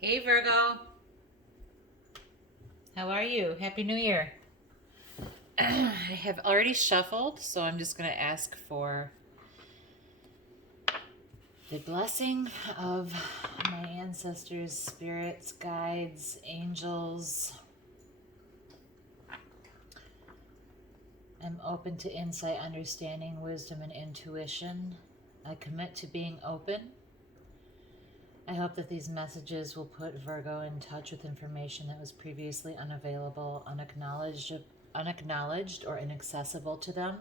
Hey Virgo, how are you? Happy New Year. I have already shuffled, so I'm just going to ask for the blessing of my ancestors, spirits, guides, angels. I'm open to insight, understanding, wisdom, and intuition. I commit to being open. I hope that these messages will put Virgo in touch with information that was previously unavailable, unacknowledged, or inaccessible to them.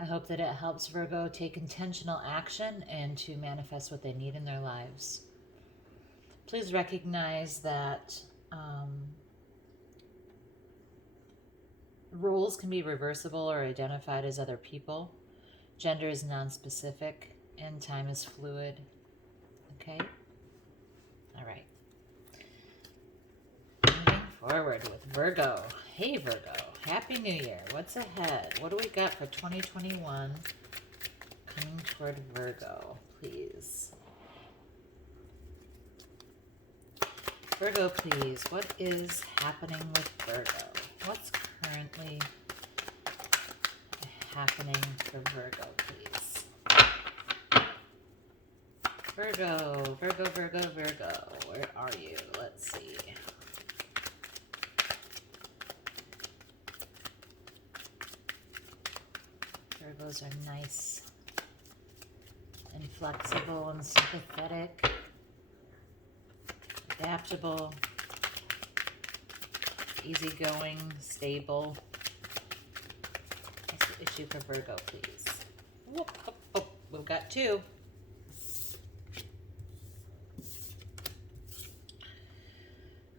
I hope that it helps Virgo take intentional action and to manifest what they need in their lives. Please recognize that roles can be reversible or identified as other people. Gender is non-specific and time is fluid. Okay? All right. Moving forward with Virgo. Hey Virgo, Happy New Year. What's ahead? What do we got for 2021 coming toward Virgo, please? Virgo, please. What is happening with Virgo? What's currently happening for Virgo, please? Virgo, Virgo, Virgo, Virgo. Where are you? Let's see. Virgos are nice and flexible and sympathetic, adaptable, easygoing, stable. What's the issue for Virgo, please? Whoop, whoop, whoop. We've got two.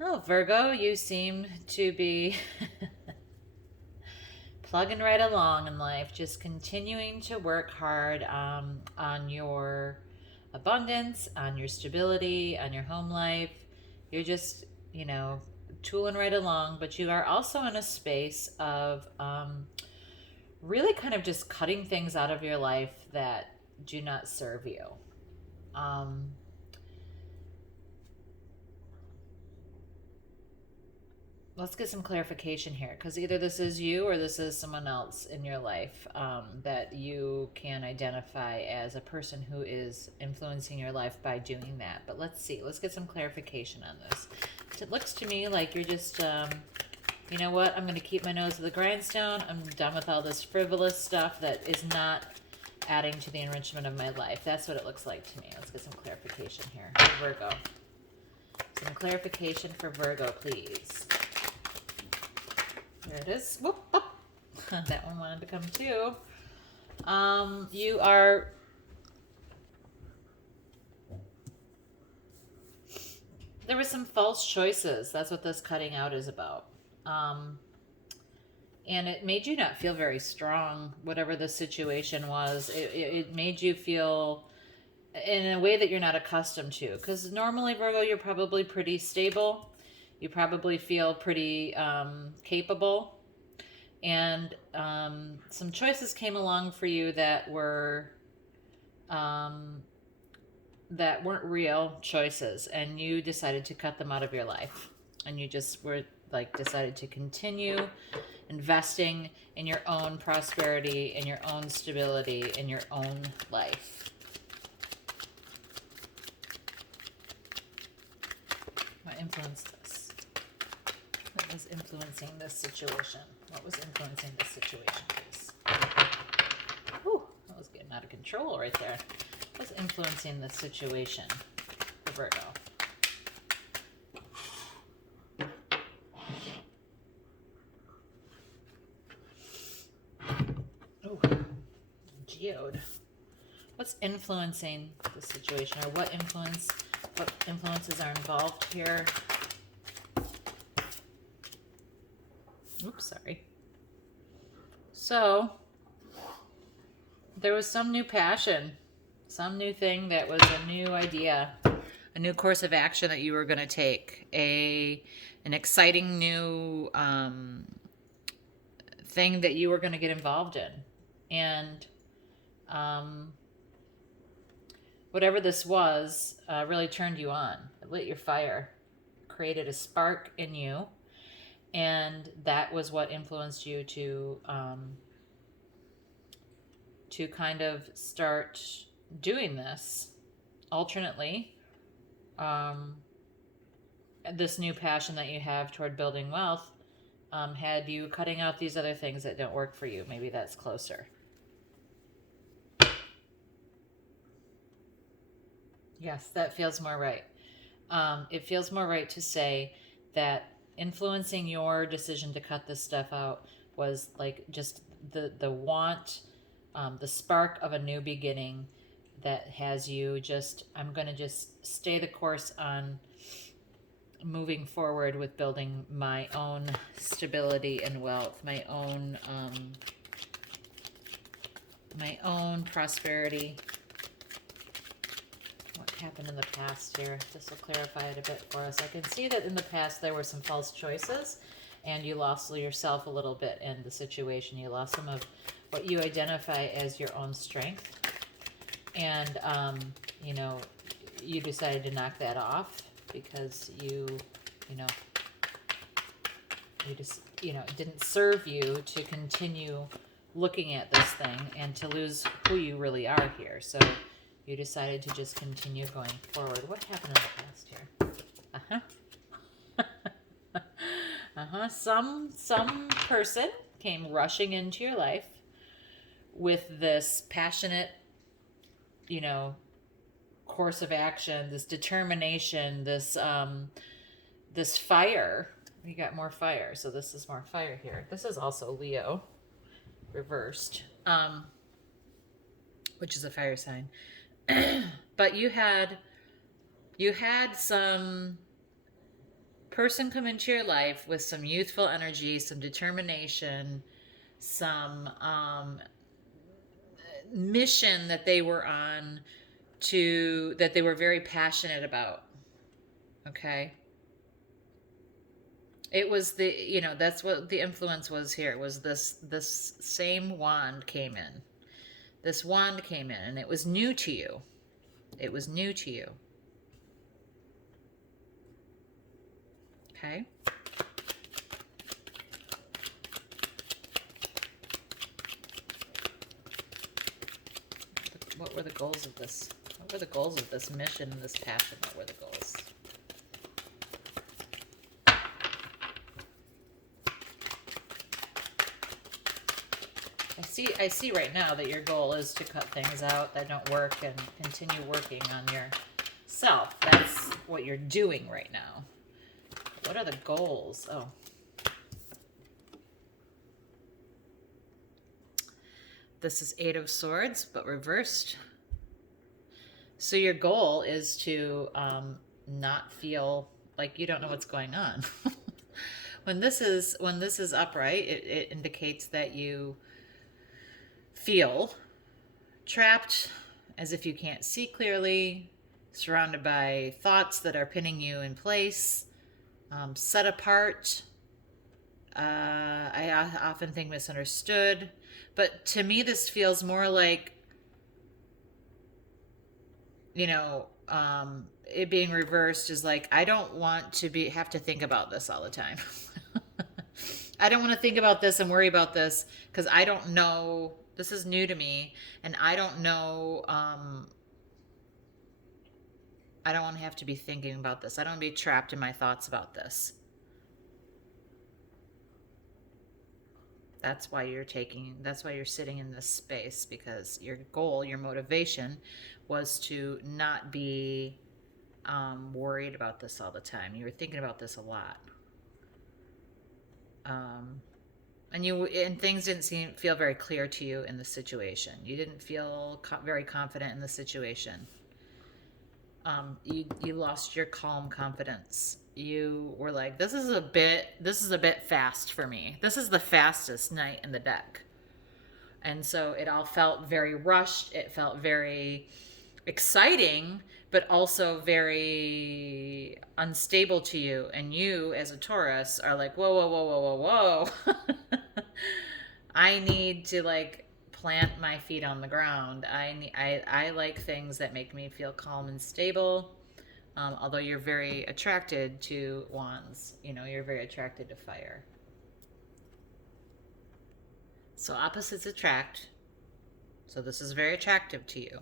Oh, Virgo, you seem to be plugging right along in life, just continuing to work hard on your abundance, on your stability, on your home life. You're just, tooling right along, but you are also in a space of really kind of just cutting things out of your life that do not serve you. Let's get some clarification here, because either this is you or this is someone else in your life that you can identify as a person who is influencing your life by doing that. But let's see. Let's get some clarification on this. It looks to me like you're just, you know what? I'm going to keep my nose to the grindstone. I'm done with all this frivolous stuff that is not adding to the enrichment of my life. That's what it looks like to me. Let's get some clarification here. Virgo. Some clarification for Virgo, please. There it is. Whoop, whoop. That one wanted to come too. You are there were some false choices. That's what this cutting out is about. And it made you not feel very strong, whatever the situation was. It made you feel in a way that you're not accustomed to. Because normally, Virgo, you're probably pretty stable. You probably feel pretty capable. And some choices came along for you that weren't real choices, and you decided to cut them out of your life, and you just were decided to continue investing in your own prosperity, in your own stability, in your own life. What influenced this? What was influencing this situation? What was influencing this situation, please? Whew, that was getting out of control right there. What's influencing this situation for Virgo? Oh, geode. What's influencing the situation, or what influences are involved here? Oops, sorry. So, there was some new passion, some new thing that was a new idea, a new course of action that you were going to take, an exciting new thing that you were going to get involved in. And whatever this was really turned you on. It lit your fire, created a spark in you, and that was what influenced you to kind of start doing this alternately. This new passion that you have toward building wealth had you cutting out these other things that don't work for you. Maybe that's closer. Yes, that feels more right. It feels more right to say that influencing your decision to cut this stuff out was like just the want, the spark of a new beginning that has you just, I'm going to just stay the course on moving forward with building my own stability and wealth, my own prosperity. What happened in the past here? This will clarify it a bit for us. I can see that in the past there were some false choices and you lost yourself a little bit in the situation. You lost some of what you identify as your own strength. And, you know, you decided to knock that off because it didn't serve you to continue looking at this thing and to lose who you really are here. So you decided to just continue going forward. What happened in the past here? Some person came rushing into your life with this passionate, course of action, this determination, this fire. We got more fire, so this is more fire here. This is also Leo reversed, which is a fire sign. But you had some person come into your life with some youthful energy, some determination, some mission that they were on, that they were very passionate about. Okay. It was that's what the influence was here. It was this same wand came in. This wand came in and it was new to you. It was new to you. Okay. What were the goals of this? What were the goals of this mission and this passion? What were the goals? I see right now that your goal is to cut things out that don't work and continue working on yourself. That's what you're doing right now. What are the goals? Oh. This is Eight of Swords, but reversed. So your goal is to not feel like you don't know what's going on. When this is upright, it indicates that you feel trapped, as if you can't see clearly, surrounded by thoughts that are pinning you in place, set apart. I often think misunderstood, but to me this feels more like, it being reversed is like, I don't want to have to think about this all the time. I don't want to think about this and worry about this because I don't know. This is new to me, and I don't know. I don't want to have to be thinking about this. I don't want to be trapped in my thoughts about this. That's why you're sitting in this space, because your goal, your motivation was to not be worried about this all the time. You were thinking about this a lot. And things didn't feel very clear to you in the situation. You didn't feel very confident in the situation. You lost your calm confidence. You were like, this is a bit fast for me. This is the fastest knight in the deck. And so it all felt very rushed. It felt very exciting, but also very unstable to you. And you, as a Taurus, are like, whoa, whoa, whoa, whoa, whoa, whoa. I need to plant my feet on the ground. I like things that make me feel calm and stable. Although you're very attracted to wands, you know, you're very attracted to fire. So opposites attract. So this is very attractive to you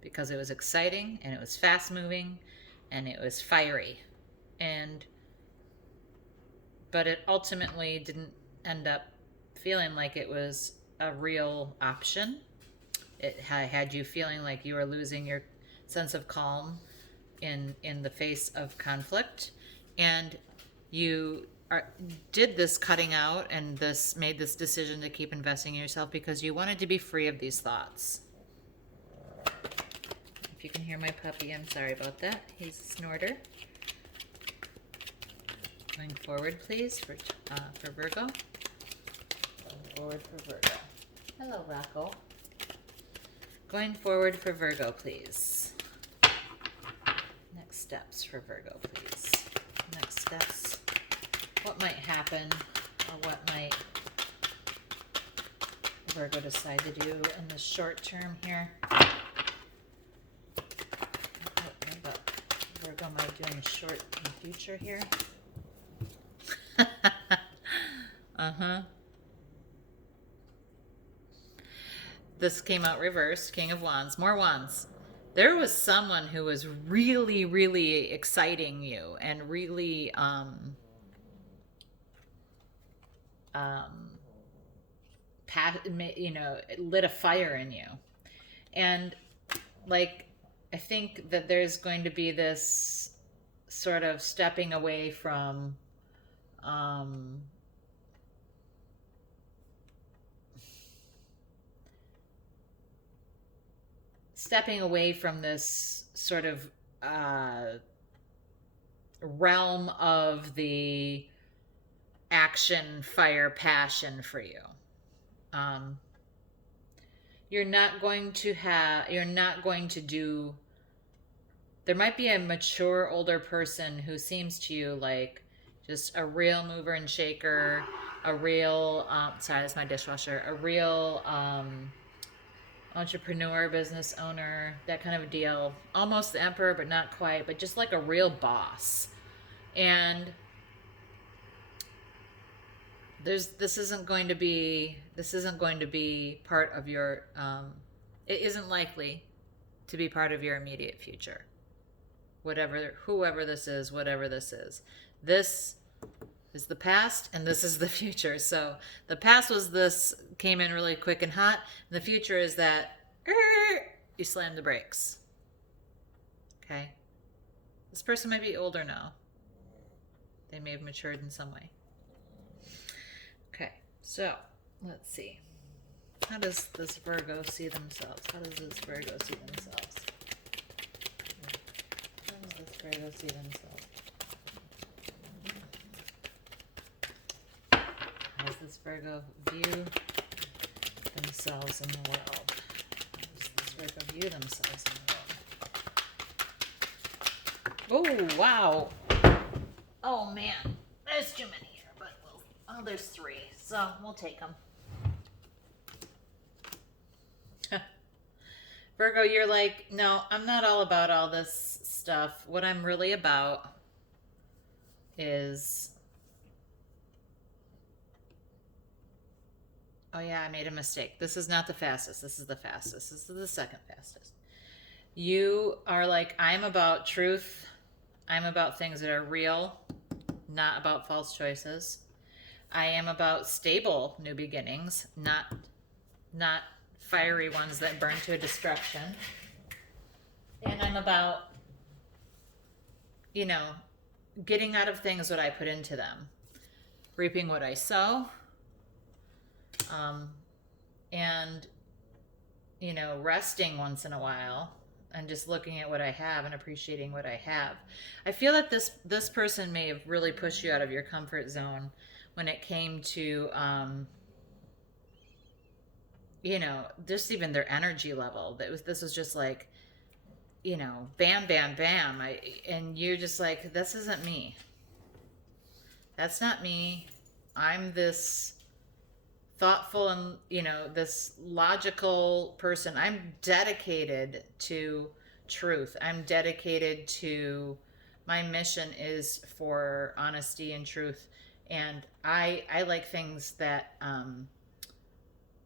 because it was exciting and it was fast moving and it was fiery. But it ultimately didn't end up feeling like it was a real option. It had you feeling like you were losing your sense of calm in the face of conflict, and you did this cutting out and made this decision to keep investing in yourself because you wanted to be free of these thoughts. If you can hear my puppy, I'm sorry about that. He's a snorter. Going forward, please, for Virgo. Going forward for Virgo. Hello, Rocco. Going forward for Virgo, please. Next steps for Virgo, please. Next steps. What might happen, or what might Virgo decide to do in the short term here? What Virgo might do in the short and future here? This came out reversed. King of Wands. More wands. There was someone who was really, really exciting you and really you know, it lit a fire in you. And like, I think that there's going to be this sort of stepping away from this sort of realm of the action, fire, passion for you. You're not going to do, there might be a mature older person who seems to you like just a real mover and shaker, a real, sorry, that's my dishwasher, a real entrepreneur, business owner, that kind of a deal. Almost the emperor, but not quite, but just like a real boss. And this isn't going to be part of your, it isn't likely to be part of your immediate future. Whoever this is, whatever this is. This is the past and this is the future. So the past was this came in really quick and hot. And the future is that you slam the brakes. Okay. This person might be older now. They may have matured in some way. Okay. So let's see. How does this Virgo see themselves? How does this Virgo see themselves? How does this Virgo see themselves? How does this Virgo view themselves in the world? How does this Virgo view themselves in the world? Oh, wow. Oh, man. There's too many here, but there's 3, so we'll take them. Virgo, you're like, no, I'm not all about all this stuff. What I'm really about is... Oh yeah, I made a mistake. This is not the fastest. This is the fastest. This is the second fastest. You are like, I'm about truth. I'm about things that are real, not about false choices. I am about stable new beginnings, not fiery ones that burn to a destruction. And I'm about, you know, getting out of things what I put into them, reaping what I sow. And, you know, resting once in a while and just looking at what I have and appreciating what I have. I feel that this person may have really pushed you out of your comfort zone when it came to, you know, just even their energy level. This was just like, you know, bam, bam, bam. And you're just like, this isn't me. That's not me. I'm this thoughtful and, this logical person. I'm dedicated to truth. I'm dedicated to, my mission is for honesty and truth. And I like things that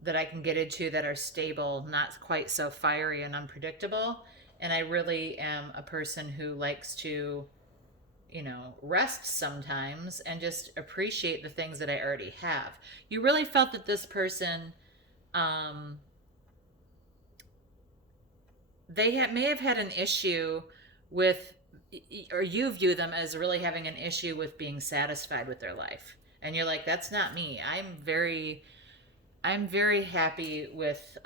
that I can get into that are stable, not quite so fiery and unpredictable. And I really am a person who likes to, rest sometimes and just appreciate the things that I already have. You really felt that this person, may have had an issue with, or you view them as really having an issue with being satisfied with their life. And you're like, that's not me. I'm very happy with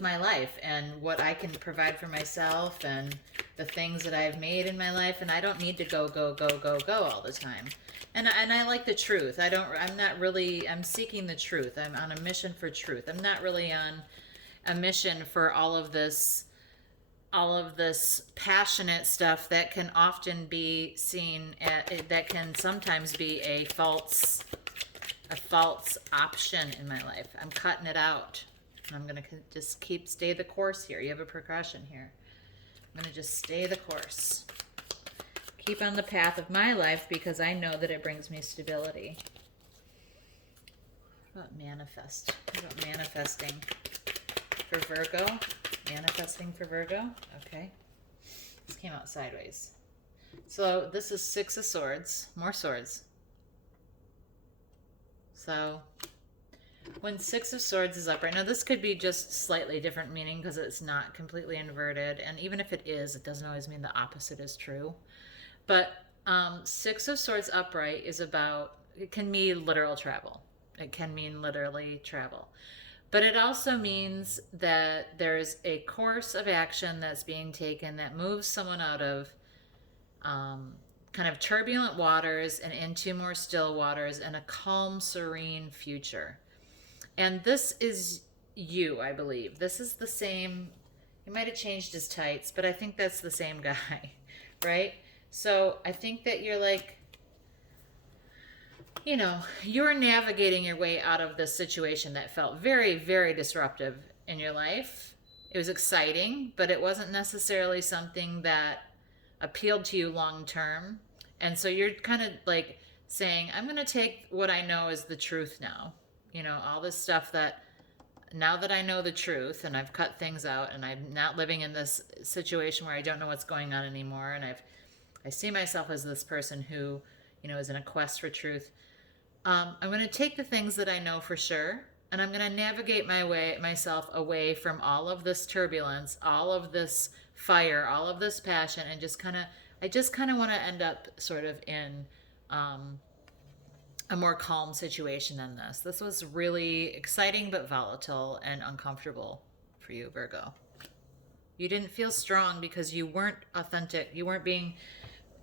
my life and what I can provide for myself and the things that I've made in my life, and I don't need to go all the time. And I like the truth. I'm seeking the truth. I'm on a mission for truth. I'm not really on a mission for all of this passionate stuff that can often be seen that can sometimes be a false option in my life. I'm cutting it out. I'm going to just stay the course here. You have a progression here. I'm going to just stay the course. Keep on the path of my life because I know that it brings me stability. What about manifest? What about manifesting for Virgo? Manifesting for Virgo? Okay. This came out sideways. So this is Six of Swords. More swords. So when Six of Swords is upright, now this could be just slightly different meaning because it's not completely inverted. And even if it is, it doesn't always mean the opposite is true. But Six of Swords upright is about, it can mean literal travel. It can mean literally travel. But it also means that there's a course of action that's being taken that moves someone out of kind of turbulent waters and into more still waters and a calm, serene future. And this is you, I believe. This is the same, he might have changed his tights, but I think that's the same guy, right? So I think that you're like, you're navigating your way out of this situation that felt very, very disruptive in your life. It was exciting, but it wasn't necessarily something that appealed to you long term. And so you're kind of like saying, I'm going to take what I know is the truth now. All this stuff that, now that I know the truth and I've cut things out and I'm not living in this situation where I don't know what's going on anymore. And I see myself as this person who, is in a quest for truth. I'm going to take the things that I know for sure, and I'm going to navigate myself away from all of this turbulence, all of this fire, all of this passion, and I just kind of want to end up sort of in a more calm situation than this. This was really exciting but volatile and uncomfortable for you, Virgo. You didn't feel strong because you weren't authentic. You weren't being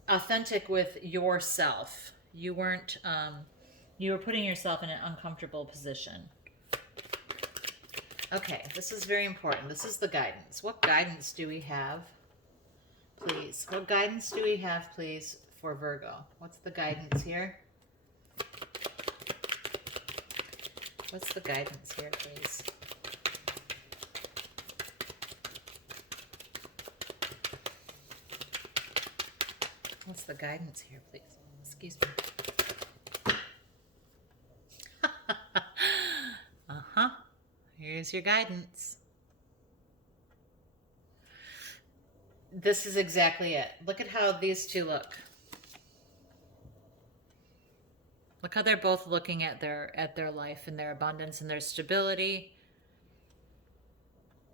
authentic with yourself. You weren't, you were putting yourself in an uncomfortable position. Okay, this is very important. This is the guidance. What guidance do we have, please? What guidance do we have, please, for Virgo? What's the guidance here? What's the guidance here, please? What's the guidance here, please? Excuse me. Here's your guidance. This is exactly it. Look at how these two look. Look how they're both looking at their life and their abundance and their stability,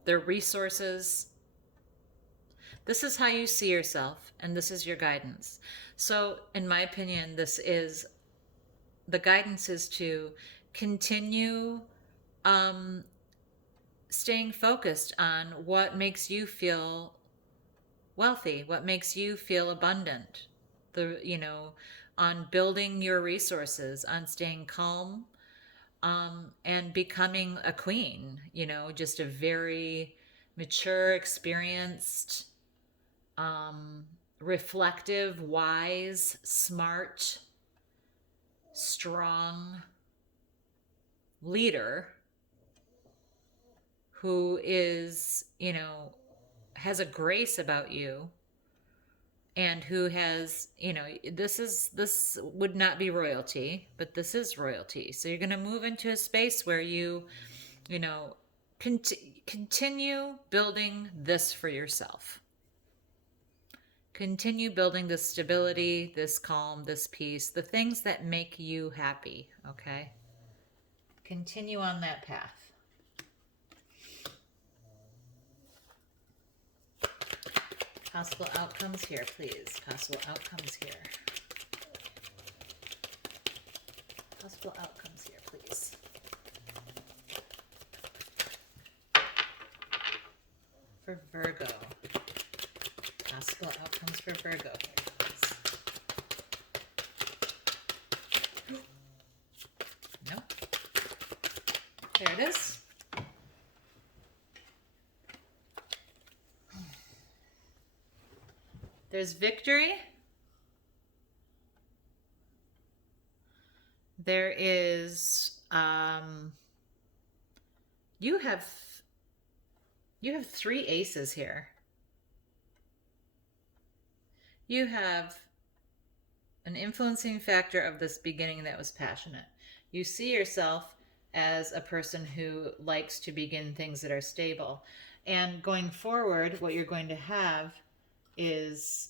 their resources. This is how you see yourself, and this is your guidance. So, in my opinion, the guidance is to continue staying focused on what makes you feel wealthy, what makes you feel abundant, on building your resources, on staying calm, and becoming a queen, just a very mature, experienced, reflective, wise, smart, strong, leader who is, has a grace about you, and who has, this would not be royalty, but this is royalty. So you're going to move into a space where you know, continue building this for yourself. Continue building this stability, this calm, this peace, the things that make you happy, okay? Continue on that path. Possible outcomes here, please. Possible outcomes here. Possible outcomes here, please. For Virgo. Possible outcomes for Virgo here, please. No. There it is. There's victory. There is you have 3 aces here. You have an influencing factor of this beginning that was passionate. You see yourself as a person who likes to begin things that are stable. And going forward, what you're going to have is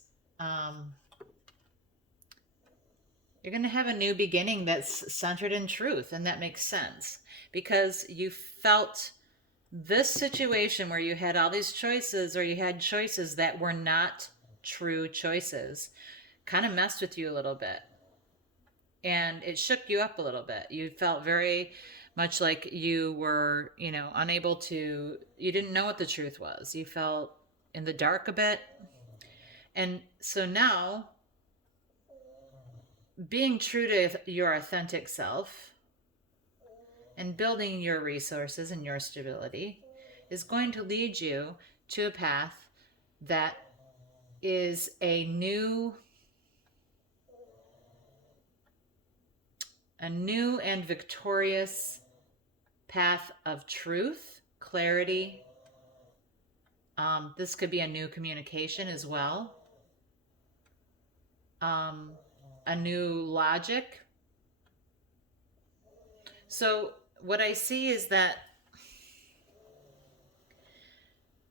you're going to have a new beginning that's centered in truth, and that makes sense because you felt this situation where you had all these choices, or you had choices that were not true choices, kind of messed with you a little bit, and it shook you up a little bit. You felt very much like you were, unable to, you didn't know what the truth was. You felt in the dark a bit. And so now, being true to your authentic self and building your resources and your stability is going to lead you to a path that is a new and victorious path of truth, clarity. This could be a new communication as well. A new logic. So what I see is that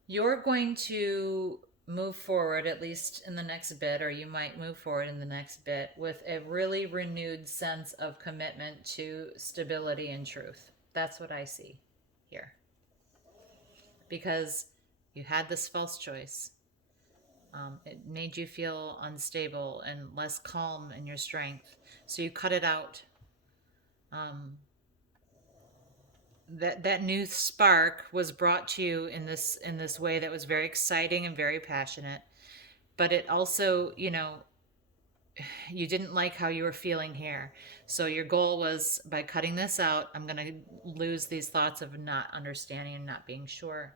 you're going to move forward, at least in the next bit, or you might move forward in the next bit with a really renewed sense of commitment to stability and truth. That's what I see here. Because you had this false choice. It made you feel unstable and less calm in your strength. So you cut it out. That new spark was brought to you in this way that was very exciting and very passionate. But it also, you didn't like how you were feeling here. So your goal was, by cutting this out, I'm going to lose these thoughts of not understanding and not being sure.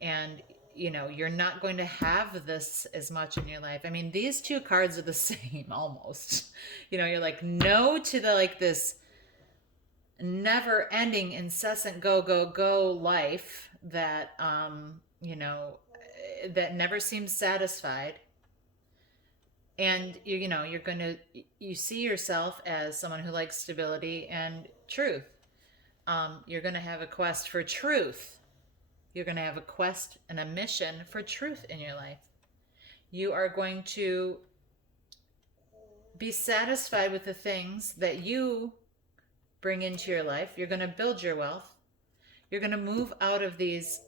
And you're not going to have this as much in your life. I mean, these 2 cards are the same almost. You're like no to the this never ending, incessant go life that that never seems satisfied. And you see yourself as someone who likes stability and truth. You're going to have a quest for truth. You're going to have a quest and a mission for truth in your life. You are going to be satisfied with the things that you bring into your life. You're going to build your wealth. You're going to move out of these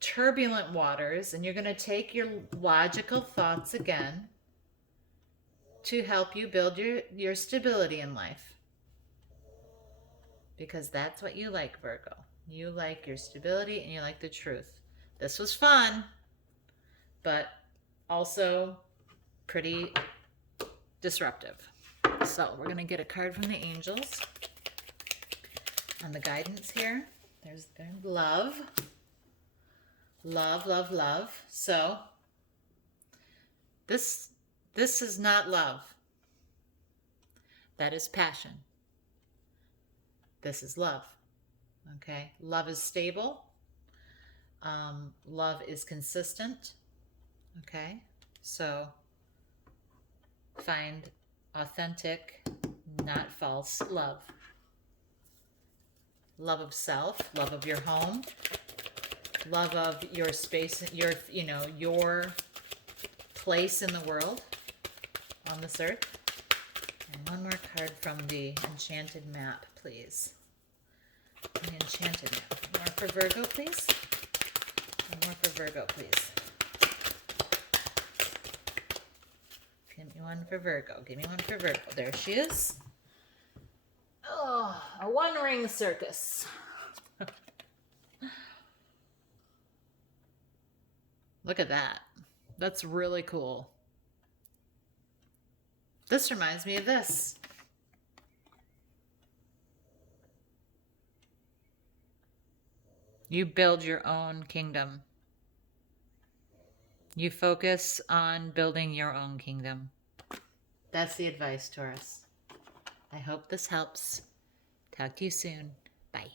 turbulent waters, and you're going to take your logical thoughts again to help you build your stability in life. Because that's what you like, Virgo. You like your stability and you like the truth. This was fun, but also pretty disruptive. So we're going to get a card from the angels on the guidance here. There's love. Love, love, love. So this is not love. That is passion. This is love. Okay. Love is stable. Love is consistent. Okay. So find authentic, not false love. Love of self, love of your home, love of your space, your place in the world on this earth. And one more card from the enchanted map, please. The enchanted map. More for Virgo, please. One more for Virgo, please. Give me one for Virgo. Give me one for Virgo. There she is. Oh, a one-ring circus. Look at that. That's really cool. This reminds me of this. You build your own kingdom. You focus on building your own kingdom. That's the advice, Taurus. I hope this helps. Talk to you soon. Bye.